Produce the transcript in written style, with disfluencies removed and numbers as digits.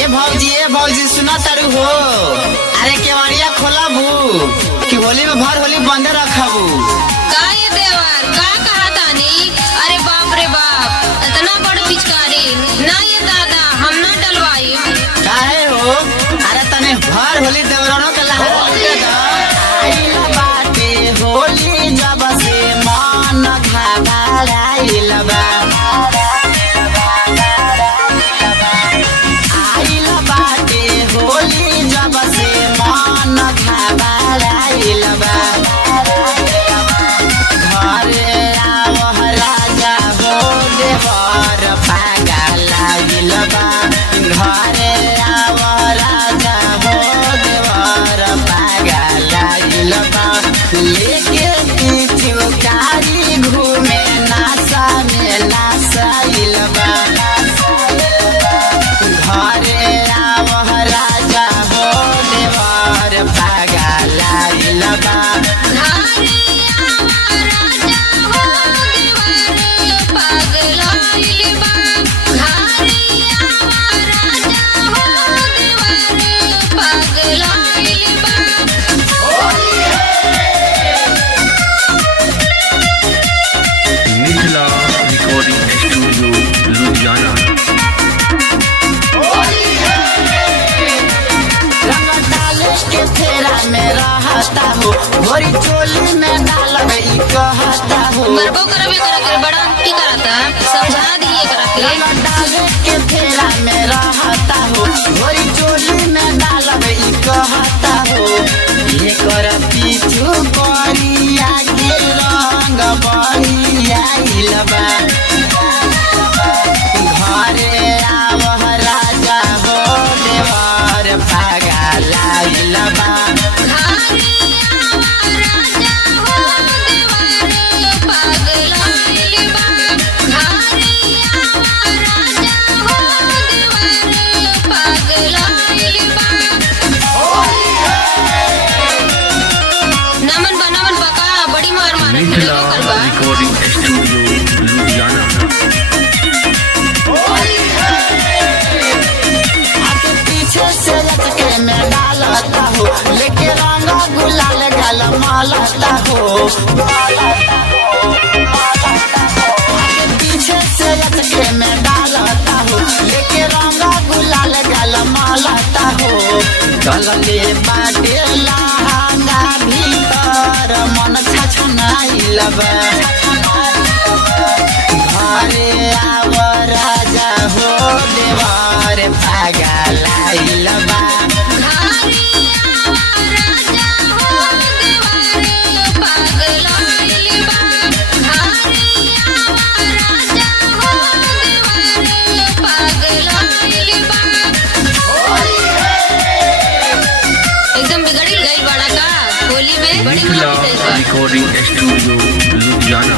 ए भौजी सुना तारू हो। अरे केवड़िया खोला बू कि होली में भर होली बंद रखबू। का ये देवर का कहा तानी? अरे बाप रे बाप, इतना बड़ पिचकारी ना ये दादा, हम ना डलवाई। काहे हो? अरे तने भर होली देवरों के लहरा लुटे द। आइल बाटे होली जब से मन घबराइल बा। आइल बाटे होली जब से मन घबराइल बा। घरे आवह राजा हो देवर पागल बा। घरे आवह राजा हो देवर पागल बा। लेके पिचकारी घूमे नासा में नासाइल बा। घरे आवह राजा हो देवर पागल बा। घरे आवा राजा हो देवर पागलाइल बा। घरे आवा राजा हो देवर पागलाइल बा। Mithila recording studio Ludhiana. रंग डाले के फेरा में रहता हो, भोरी चोली में डालब ई कहता हो। मरबो करबे करा के बड़ा अंती करता, समझा दिए करा के। रंग डाले के फेरा में रहता हो, भोरी चोली में डालब ई कहता हो। ये कर पीछू करिया के रंग बढ़िया बा। घरे आवह राजा हो देवर पागल बा। घरे आवा राजा हो देवर पागलाइल बा। घरे आवा राजा हो देवर पागलाइल बा। नमन बका बड़ी मार मारत मिथिला लोगों करबा। Recording studio Ludhiana. आके पीछे से लटके में डालता हो, लेके रंगा गुलाल गल मालता हो। आके पीछे से लटके में डालता हो, लेके रंगा गुलाल गल मालता हो। गलले बाटे लहंगा भीतर मन छछनाइल बा। घरे आव राजा हो देवर पागल बा। घरे आवा राजा हो देवर पागलाइल बा। घरे आवा राजा हो देवर पागलाइल बा। एकदम बिगड़ी गई बड़ा का होली में बड़ी मिथिला मार पिटाई बा। Recording studio Ludhiana.